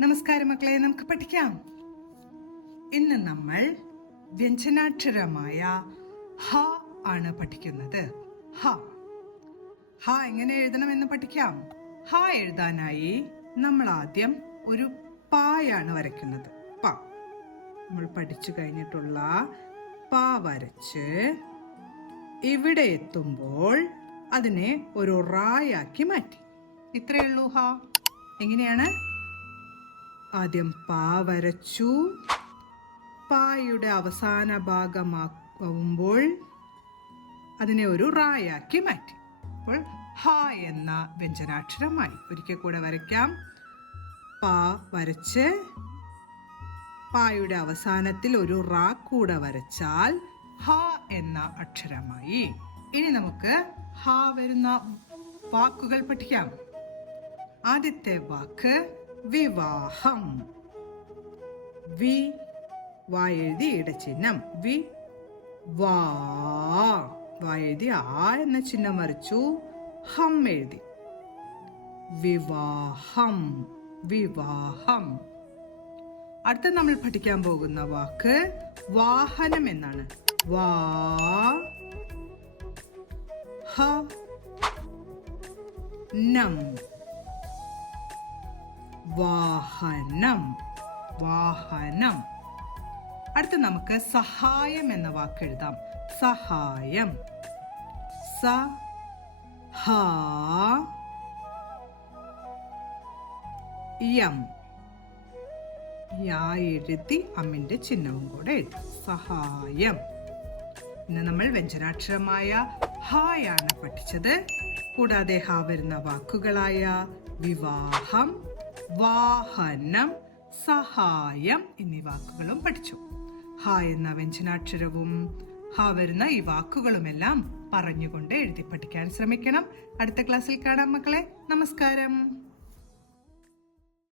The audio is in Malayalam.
നമസ്കാരം മക്കളെ, നമുക്ക് പഠിക്കാം. ഇന്ന് നമ്മൾ വ്യഞ്ജനാക്ഷരമായ ഹ ആണ് പഠിക്കുന്നത്. ഹ ഹ എങ്ങനെ എഴുതണമെന്ന് പഠിക്കാം. ഹ എഴുതാനായി നമ്മൾ ആദ്യം ഒരു പായാണ് വരയ്ക്കുന്നത്. പ നമ്മൾ പഠിച്ചു കഴിഞ്ഞിട്ടുള്ള പ വരച്ച് ഇവിടെ എത്തുമ്പോൾ അതിനെ ഒരു റായാക്കി മാറ്റി. ഇത്രയേ ഉള്ളൂ ഹ. എങ്ങനെയാണ്? ആദ്യം പാ വരച്ചു, പായുടെ അവസാന ഭാഗമാകുമ്പോൾ അതിനെ ഒരു റായാക്കി മാറ്റി. അപ്പോൾ ഹ എന്ന വ്യഞ്ജനാക്ഷരമായി. ഒരിക്കൽ കൂടെ വരയ്ക്കാം. പാ വരച്ച് പായുടെ അവസാനത്തിൽ ഒരു റാ കൂടെ വരച്ചാൽ ഹ എന്ന അക്ഷരമായി. ഇനി നമുക്ക് ഹ വരുന്ന വാക്കുകൾ പഠിക്കാം. ആദ്യത്തെ വാക്ക് വിവാഹം. വി വാ എഴുതി ഇടച്ചിഹ്നം. വി വാ എഴുതി ആ എന്ന ചിഹ്നം വരച്ചു. ഹം എഴുതി. വിവാഹം. വിവാഹം. അടുത്ത നമ്മൾ പഠിക്കാൻ പോകുന്ന വാക്ക് വാഹനം എന്നാണ്. വാ ഹ നം. വാഹനം. വാഹനം. അടുത്ത നമുക്ക് സഹായം എന്ന വാക്ക് എഴുതാം. സഹായം. സ ഹ യം. യാ എഴുതി അമ്മിന്റെ ചിഹ്നവും കൂടെ എഴുതി. സഹായം. ഇന്ന് നമ്മൾ വ്യഞ്ജനാക്ഷരമായ ഹായാണ് പഠിച്ചത്. കൂടാതെ ഹ വരുന്ന വാക്കുകളായ വിവാഹം, വാഹനം, സഹായം എന്നീ വാക്കുകളും പഠിച്ചു. ഹ എന്ന വ്യഞ്ജനാക്ഷരവും ഹ വരുന്ന ഈ വാക്കുകളുമെല്ലാം പറഞ്ഞുകൊണ്ട് എഴുതി പഠിക്കാൻ ശ്രമിക്കണം. അടുത്ത ക്ലാസ്സിൽ കാണാം മക്കളെ. നമസ്കാരം.